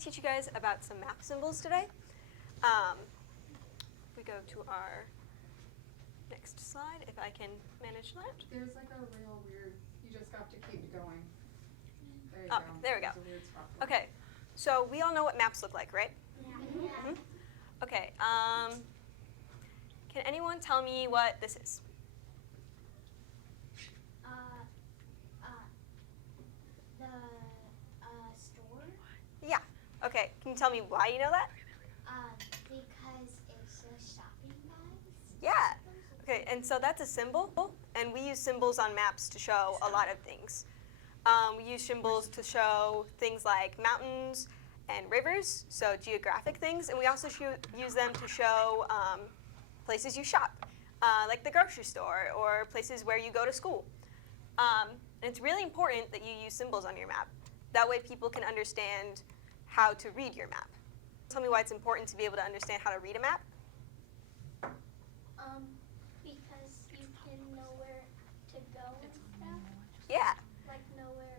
to teach you guys about some map symbols today. We go to our next slide, if I can manage that. There's like a real weird, you just have to keep going. There you Oh, go. there we go. There's a weird spot. Okay, so we all know what maps look like, right? Yeah. Mm-hmm. Okay, can anyone tell me what this is? The store. Yeah. Okay, can you tell me why you know that? Because it's a shopping bags. Yeah. Okay, and so that's a symbol, and we use symbols on maps to show a lot of things. We use symbols to show things like mountains and rivers, so geographic things, and we also use them to show places you shop, like the grocery store or places where you go to school. And it's really important that you use symbols on your map. That way people can understand how to read your map. Tell me why it's important to be able to understand how to read a map. Because you can know where to go and stuff. Yeah. Like know where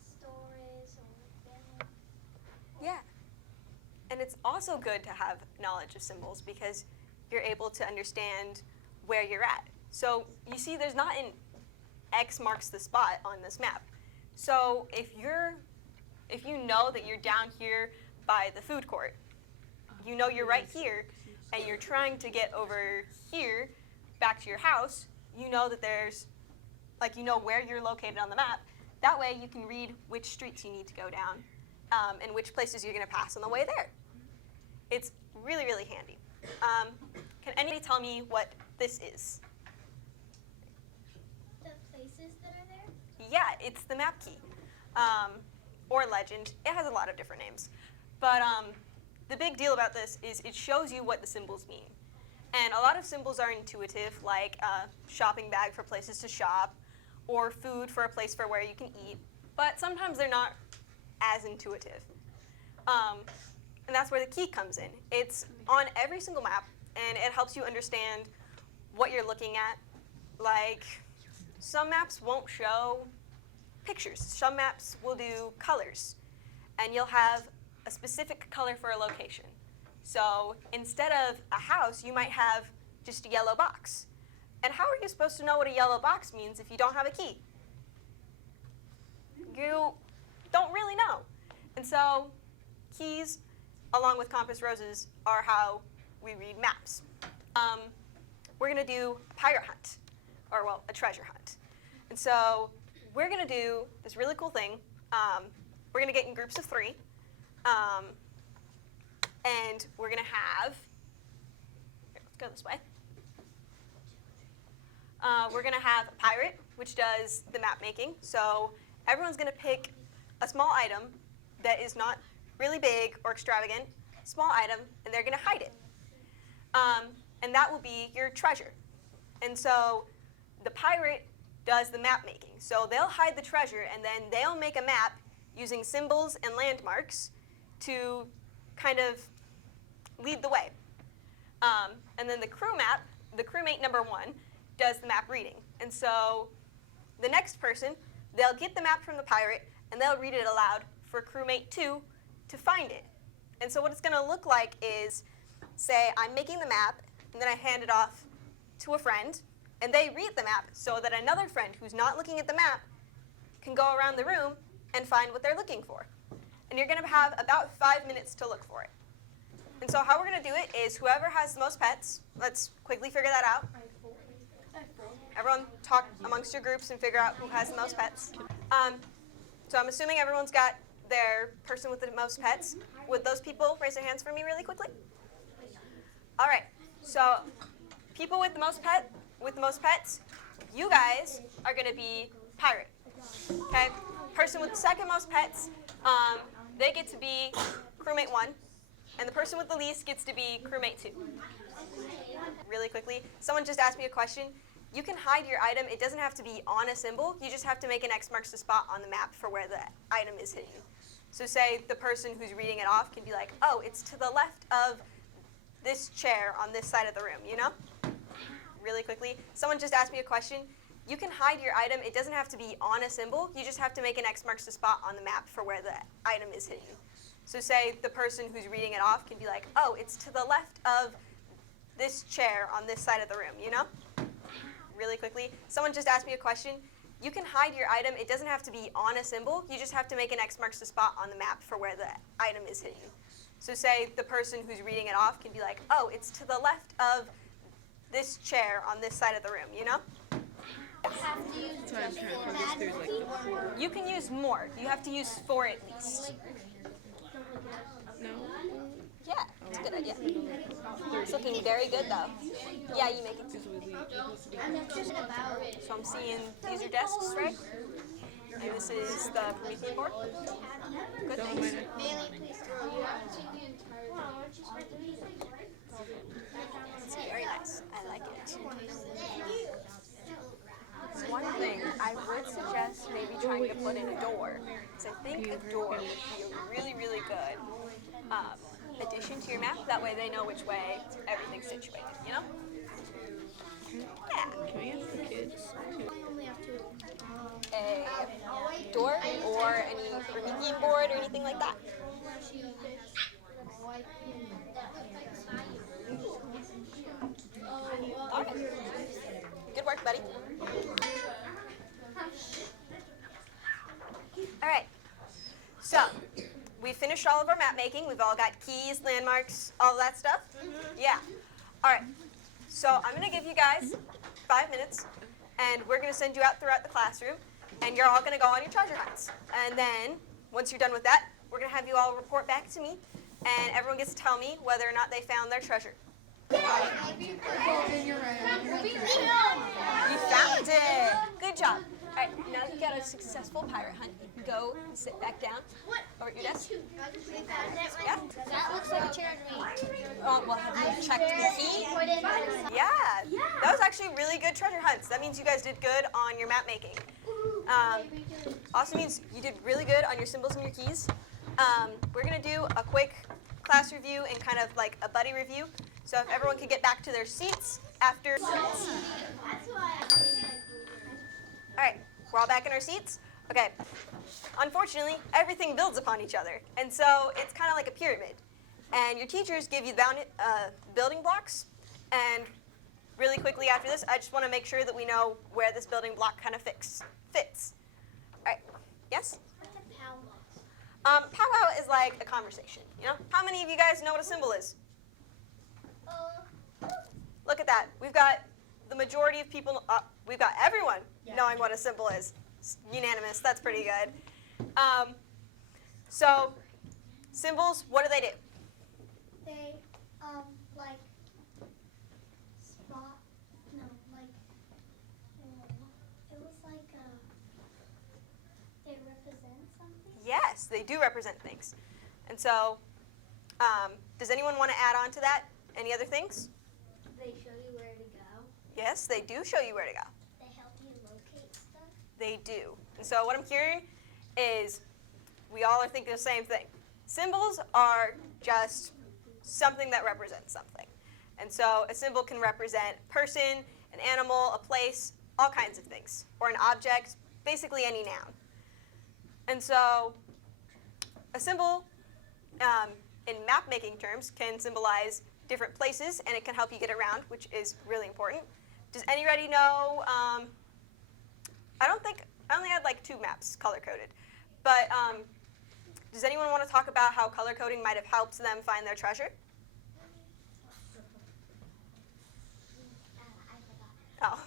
store is or then. Yeah. And it's also good to have knowledge of symbols because you're able to understand where you're at. So you see there's not an X marks the spot on this map. So if you know that you're down here by the food court, you know you're right here, and you're trying to get over here back to your house, you know that there's, like, you know where you're located on the map. That way you can read which streets you need to go down and which places you're going to pass on the way there. It's really, really handy. Can anybody tell me what this is? The places that are there. Yeah, it's the map key, or legend. It has a lot of different names. But the big deal about this is it shows you what the symbols mean. And a lot of symbols are intuitive, like a shopping bag for places to shop, or food for a place for where you can eat. But sometimes they're not as intuitive. And that's where the key comes in. It's on every single map, and it helps you understand what you're looking at. Like, some maps won't show pictures. Some maps will do colors, and you'll have a specific color for a location. So instead of a house, you might have just a yellow box. And how are you supposed to know what a yellow box means if you don't have a key? You don't really know. And so keys, along with compass roses, are how we read maps. We're going to do a pirate hunt, or, well, a treasure hunt. And so we're going to do this really cool thing. We're going to get in groups of 3. And we're going to have, here, let's go this way. We're going to have a pirate, which does the map making. So everyone's going to pick a small item that is not really big or extravagant, small item, and they're going to hide it. And that will be your treasure. And so the pirate does the map making. So they'll hide the treasure, and then they'll make a map using symbols and landmarks to kind of lead the way. And then the crewmate number 1, does the map reading. And so the next person, they'll get the map from the pirate, and they'll read it aloud for crewmate 2 to find it. And so what it's going to look like is, say I'm making the map, and then I hand it off to a friend, and they read the map so that another friend who's not looking at the map can go around the room and find what they're looking for. And you're going to have about 5 minutes to look for it. And so how we're going to do it is whoever has the most pets, let's quickly figure that out. Everyone talk amongst your groups and figure out who has the most pets. So I'm assuming everyone's got their person with the most pets. Would those people raise their hands for me really quickly? All right. So people with the most pets, you guys are going to be pirate. Okay? Person with the second most pets, they get to be crewmate 1, and the person with the least gets to be crewmate 2. Really quickly, someone just asked me a question. You can hide your item. It doesn't have to be on a symbol. You just have to make an X marks the spot on the map for where the item is hidden. So say the person who's reading it off can be like, oh, it's to the left of this chair on this side of the room, you know? Really quickly, someone just asked me a question. You can hide your item. It doesn't have to be on a symbol. You just have to make an X marks the spot on the map for where the item is hidden. So say the person who's reading it off can be like, oh, it's to the left of this chair on this side of the room, you know? Really quickly. Someone just asked me a question. You can hide your item. It doesn't have to be on a symbol. You just have to make an X marks the spot on the map for where the item is hidden. So say the person who's reading it off can be like, oh, it's to the left of this chair on this side of the room, you know? You can use more. You have to use 4 at least. Yeah, it's a good idea. It's looking very good though. Yeah, you make it. So I'm seeing these are desks, right? And this is the Promethean board. Good things. It's very nice. I like it. One thing I would suggest maybe trying to put in a door, because I think a door would be a really, really good addition to your map. That way they know which way everything's situated, you know? Yeah. Can we ask the kids? A door or any Promethean board or anything like that. All right. Good work, buddy. All right. So, we finished all of our map making. We've all got keys, landmarks, all of that stuff. Yeah. All right. So, I'm going to give you guys 5 minutes, and we're going to send you out throughout the classroom, and you're all going to go on your treasure hunts. And then, once you're done with that, we're going to have you all report back to me, and everyone gets to tell me whether or not they found their treasure. You found it! Good job. All right, now that you've got a successful pirate hunt, you can go and sit back down over at your desk. Yeah. That looks like a chair to me. Oh, well, have you checked the key? Yeah, that was actually really good treasure hunts. That means you guys did good on your map making. Also means you did really good on your symbols and your keys. We're going to do a quick class review and kind of like a buddy review. So if everyone could get back to their seats after. All right, we're all back in our seats. Okay. Unfortunately, everything builds upon each other, and so it's kind of like a pyramid. And your teachers give you building blocks. And really quickly after this, I just want to make sure that we know where this building block kind of fits. All right. Yes? What's a powwow? Powwow is like a conversation. You know? How many of you guys know what a symbol is? Look at that. We've got the majority of people, we've got everyone knowing what a symbol is. It's unanimous. That's pretty good. So, symbols, what do they do? They, like, spot, no, like, it was like, they represent something? Yes, they do represent things. And so, does anyone want to add on to that? Any other things? They show you where to go. Yes, they do show you where to go. They help you locate stuff. They do. And so what I'm hearing is we all are thinking the same thing. Symbols are just something that represents something. And so a symbol can represent a person, an animal, a place, all kinds of things, or an object, basically any noun. And so a symbol, in map-making terms, can symbolize different places, and it can help you get around, which is really important. Does anybody know, I only had like 2 maps color-coded, but does anyone want to talk about how color coding might have helped them find their treasure? Oh.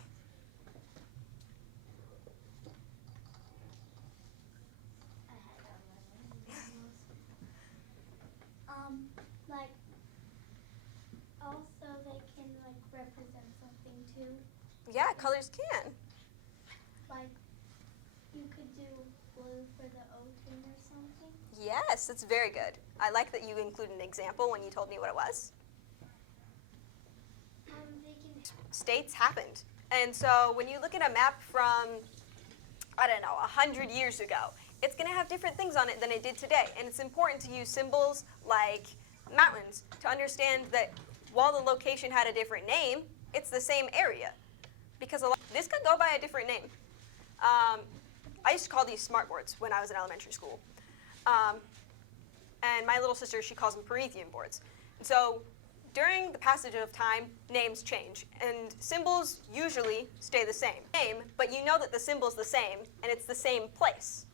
Like, also they can, like, represent something too. Yeah, colors can. Like, you could do blue for the ocean or something. Yes, that's very good. I like that you included an example when you told me what it was. They can. States happened. And so when you look at a map from, I don't know, 100 years ago, it's going to have different things on it than it did today. And it's important to use symbols like mountains to understand that while the location had a different name, it's the same area. Because this could go by a different name. I used to call these smart boards when I was in elementary school. and my little sister, she calls them Promethean boards. And so during the passage of time, names change, and symbols usually stay the same. But you know that the symbol's the same, and it's the same place.